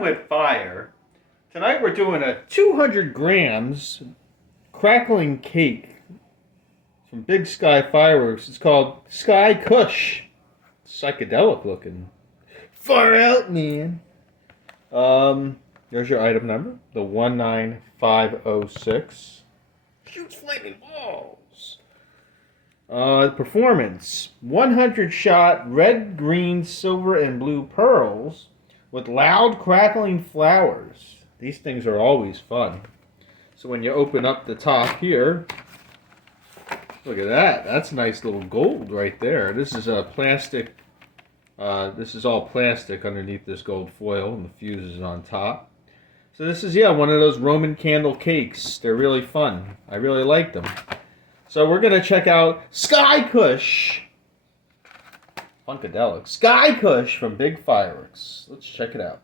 fun with fire. Tonight we're doing a 200 grams crackling cake from Big Sky Fireworks. It's called Sky Kush. Psychedelic looking. Far out, man. There's your item number, the 19506. Shoots flaming balls. Performance: 100 shot red, green, silver, and blue pearls with loud crackling flowers. These things are always fun. So when you open up the top here, look at that. That's nice little gold right there. This is a plastic. This is all plastic underneath this gold foil, and the fuse is on top. So this is, one of those Roman candle cakes. They're really fun. I really like them. So we're going to check out Sky Kush. Funkadelic. Sky Kush from Big Fireworks. Let's check it out.